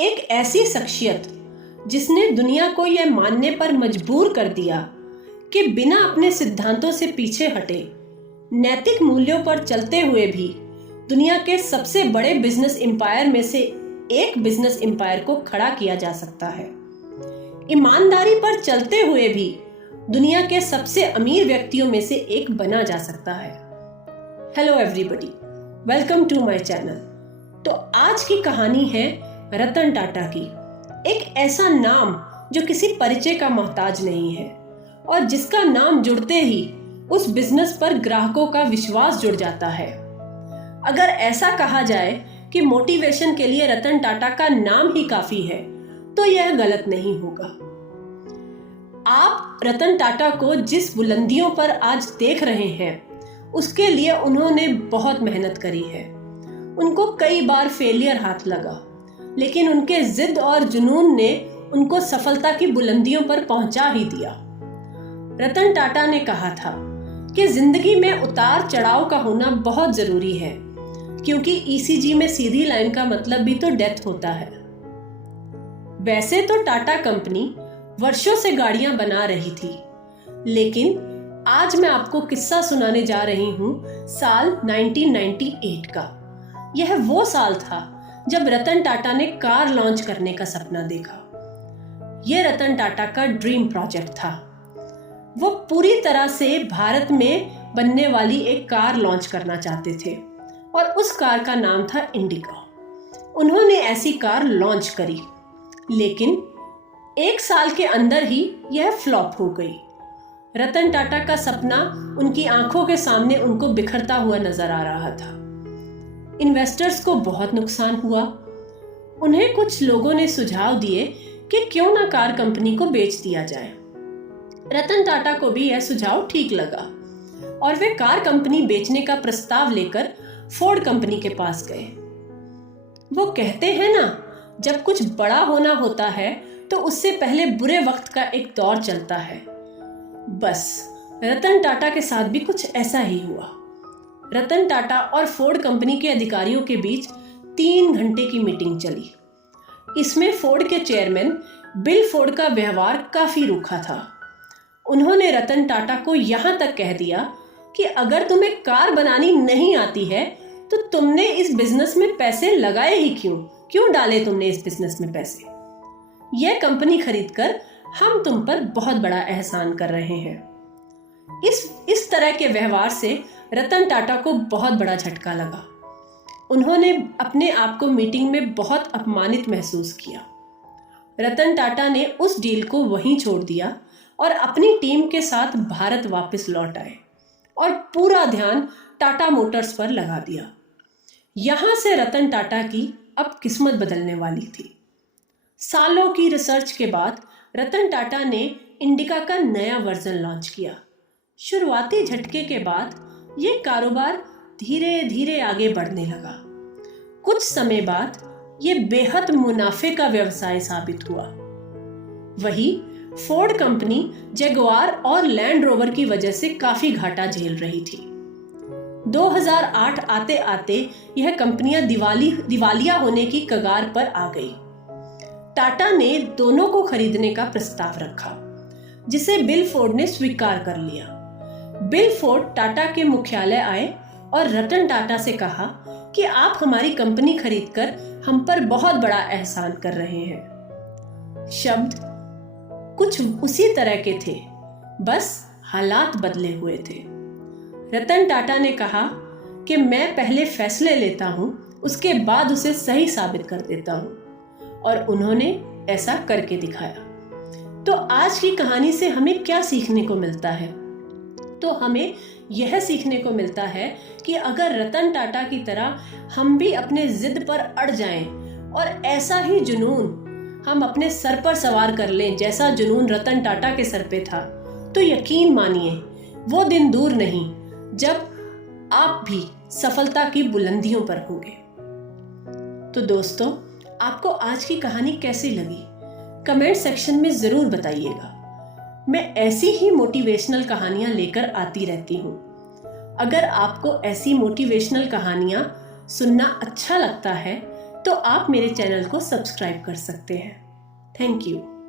एक ऐसी शख्सियत जिसने दुनिया को यह मानने पर मजबूर कर दिया कि बिना अपने सिद्धांतों से पीछे हटे, नैतिक मूल्यों पर चलते हुए भी दुनिया के सबसे बड़े बिजनेस एम्पायर में से एक बिजनेस एम्पायर को खड़ा किया जा सकता है। ईमानदारी पर चलते हुए भी दुनिया के सबसे अमीर व्यक्तियों में से एक बना जा सकता है। Hello everybody, welcome to my channel. तो आज की कहानी है रतन टाटा की, एक ऐसा नाम जो किसी परिचय का मोहताज नहीं है और जिसका नाम जुड़ते ही उस बिजनेस पर ग्राहकों का विश्वास जुड़ जाता है। अगर ऐसा कहा जाए कि मोटिवेशन के लिए रतन टाटा का नाम ही काफी है तो यह गलत नहीं होगा। आप रतन टाटा को जिस बुलंदियों पर आज देख रहे हैं उसके लिए उन्होंने बहुत मेहनत करी है। उनको कई बार फेलियर हाथ लगा, लेकिन उनके जिद और जुनून ने उनको सफलता की बुलंदियों पर पहुंचा ही दिया। रतन टाटा ने कहा था कि जिंदगी में उतार चढ़ाव का होना बहुत जरूरी है, क्योंकि ईसीजी में सीधी लाइन का मतलब भी तो डेथ होता है। वैसे तो टाटा कंपनी वर्षों से गाड़ियां बना रही थी, लेकिन आज मैं आपको किस्सा सुनाने जा रही हूं साल 1998 का। यह वो साल था जब रतन टाटा ने कार लॉन्च करने का सपना देखा। यह रतन टाटा का ड्रीम प्रोजेक्ट था। वो पूरी तरह से भारत में बनने वाली एक कार लॉन्च करना चाहते थे और उस कार का नाम था इंडिका। उन्होंने ऐसी कार लॉन्च करी, लेकिन एक साल के अंदर ही यह फ्लॉप हो गई। रतन टाटा का सपना उनकी आंखों के सामने उनको बिखरता हुआ नजर आ रहा था। इन्वेस्टर्स को बहुत नुकसान हुआ। उन्हें कुछ लोगों ने सुझाव दिए कि क्यों ना कार कंपनी को बेच दिया जाए। रतन टाटा को भी यह सुझाव ठीक लगा और वे कार कंपनी बेचने का प्रस्ताव लेकर फोर्ड कंपनी के पास गए। वो कहते हैं ना, जब कुछ बड़ा होना होता है तो उससे पहले बुरे वक्त का एक दौर चलता है। बस रतन टाटा के साथ भी कुछ ऐसा ही हुआ। रतन टाटा और फोर्ड कंपनी के अधिकारियों के बीच 3 घंटे की मीटिंग चली। इसमें फोर्ड के चेयरमैन बिल फोर्ड का व्यवहार काफी रूखा था। उन्होंने रतन टाटा को यहां तक कह दिया कि अगर तुम्हें कार बनानी नहीं आती है तो तुमने इस बिजनेस में पैसे लगाए ही क्यों डाले तुमने इस बिजनेस में पैसे। यह कंपनी खरीदकर हम तुम पर बहुत बड़ा एहसान कर रहे हैं। इस तरह के व्यवहार से रतन टाटा को बहुत बड़ा झटका लगा। उन्होंने अपने आप को मीटिंग में बहुत अपमानित महसूस किया। रतन टाटा ने उस डील को वहीं छोड़ दिया और अपनी टीम के साथ भारत वापस लौट आए और पूरा ध्यान टाटा मोटर्स पर लगा दिया। यहां से रतन टाटा की अब किस्मत बदलने वाली थी। सालों की रिसर्च के बाद रतन टाटा ने इंडिका का नया वर्जन लॉन्च किया। शुरुआती झटके के बाद यह कारोबार धीरे धीरे आगे बढ़ने लगा। कुछ समय बाद यह बेहद मुनाफे का व्यवसाय साबित हुआ। वही फोर्ड कंपनी जगुआर और लैंड रोवर की वजह से काफी घाटा झेल रही थी। 2008 आते आते यह कंपनियां दिवालिया होने की कगार पर आ गई। टाटा ने दोनों को खरीदने का प्रस्ताव रखा, जिसे बिल फोर्ड ने स्वीकार कर लिया। बिल फोर्ड टाटा के मुख्यालय आए और रतन टाटा से कहा कि आप हमारी कंपनी खरीदकर हम पर बहुत बड़ा एहसान कर रहे हैं। शब्द कुछ उसी तरह के थे, बस हालात बदले हुए थे। रतन टाटा ने कहा कि मैं पहले फैसले लेता हूं, उसके बाद उसे सही साबित कर देता हूं, और उन्होंने ऐसा करके दिखाया। तो आज की कहानी से हमें क्या सीखने को मिलता है? तो हमें यह सीखने को मिलता है कि अगर रतन टाटा की तरह हम भी अपने जिद पर अड़ जाएं और ऐसा ही जुनून हम अपने सर पर सवार कर लें जैसा जुनून रतन टाटा के सर पे था, तो यकीन मानिए वो दिन दूर नहीं जब आप भी सफलता की बुलंदियों पर होंगे। तो दोस्तों, आपको आज की कहानी कैसी लगी? कमेंट सेक्शन में जरूर बताइएगा। मैं ऐसी ही मोटिवेशनल कहानियां लेकर आती रहती हूँ। अगर आपको ऐसी मोटिवेशनल कहानियां सुनना अच्छा लगता है तो आप मेरे चैनल को सब्सक्राइब कर सकते हैं। Thank you.